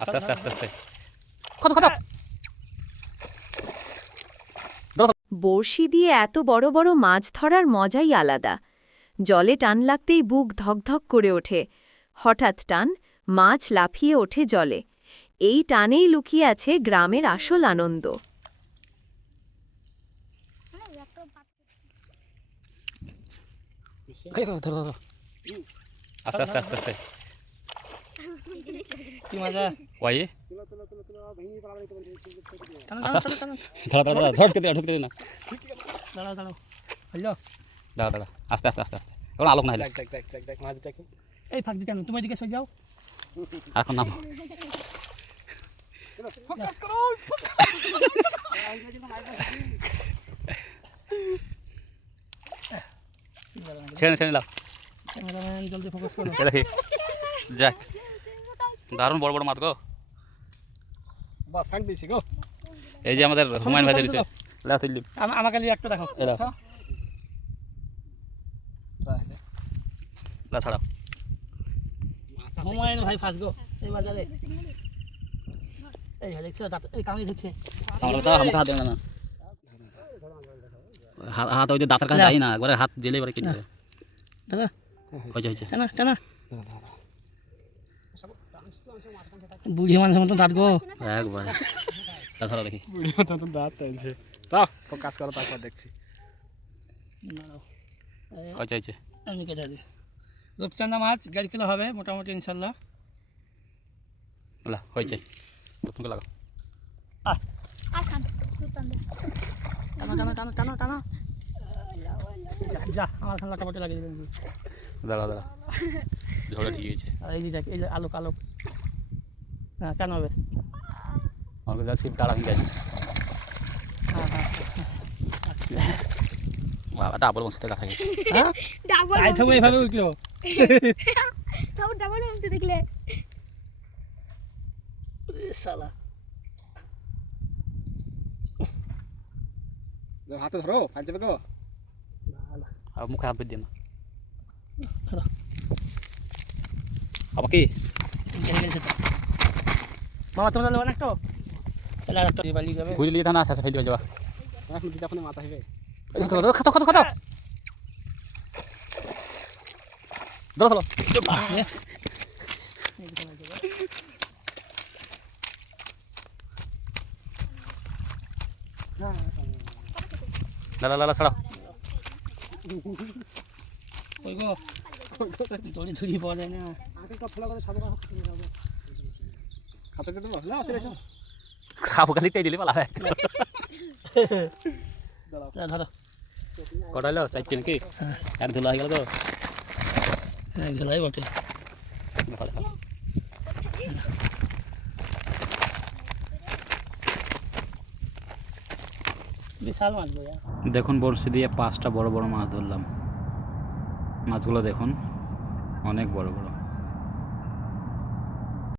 আস্তে আস্তে আস্তে আস্তে। কত কত? বড়শি দিয়ে এত বড় বড় মাছ ধরার মজাই আলাদা। জলে টান লাগতেই বুক ধকধক করে ওঠে। হঠাৎ টান মাছ লাফিয়ে ওঠে জলে। এই টানেই লুকিয়ে আছে গ্রামের আসল আনন্দ। আস্তে আস্তে আস্তে আস্তে। কি মজা? ওয়াই। দাঁড়া ঝড় দিতে ঢুকতে দিন না দাঁড়াও দাঁড়াও। হইল দাঁড়া দাঁড়া আস্তে আস্তে আস্তে আস্তে। এখন আলোক না হলে এই ফাঁক দিকে তুমি এদিকে সরে যাও। এখন নাম। ছেড়ে ছেড়ে লাভ ক্যামেরাম্যান জলদি ফোকাস করো। যাক। দারুণ বড় বড় মাছ গো। শাক দিয়েছি গো। এই যে আমাদের হুমায়ুন ভাই ধরেছে। লা তুললি আমাকে লিয়ে একটা দেখো আচ্ছা তাহলে। লা ছাড়াও। হুমায়ুন ভাই ফাঁস গো এই বাজারে। এই দেখছ? দাঁত এই কামড়ি ধরছে। আমার তো আমাকে হাত দেবে না। হাত হাত ওই যে দাঁতের কাছে যাই না একবারে হাত জেলে এবারে কেটে দেবে। দাদা। হয়েছে হয়েছে। টানা টানা বুড়ি মানুষের মতো দাঁত গো। একবার। তা দেখি। ভিডিও তো দাঁত টানছে তাও ফোকাস করো তারপর দেখছি। হয়েছে হয়েছে আমি কেটে দিই। রূপচান্দা মাছ দেড় কিলো হবে মোটামুটি ইনশাল্লাহ। লা হয়েছে প্রথমকে লাগাও। দাঁড়া দাঁড়া ঝড়ে ঠিক হয়েছে আর এই যে দেখ এই যে আলোক আলোক। হ্যাঁ কেন হবে? আমাকে সিপ তাড়া হয়ে গেছে। হ্যাঁ হ্যাঁ বাবা ডাবল বসতে কাছা গেছে। হ্যাঁ? ডাবল তাই তো এইভাবে উঠল? সব ডাবল হমতে দেখলে। সালা হাতে ধরো ফাল যাবে গো আর মুখে হাত বেঁধে না। আবার কি কেটে গেছে তো মামা তোমরা নেবেন একটা তাহলে আর একটা বালি যাবে ঘুরে লিয়ে থানা শেষে ফেলে যাওয়া এখন দিদি এখন মাথা হবে খাতো খাতো খাতো ধরো ধরো লালা লালা ছাড়াও ওই গো দড়ি ধরি পাওয়া না। আগে কত ফলা করে সাবধান খাতা কেটে বসলা আছে রেছো খাব খালি টাই দিলে পালা হয়। ধরো। কটাইলো চাইছে নাকি আর ধুলা হয়ে গেল তো? এক ঝোলাই বটে। দেখুন বড়শি দিয়ে পাঁচটা বড় বড় মাছ ধরলাম। মাছগুলো দেখুন অনেক বড় বড়।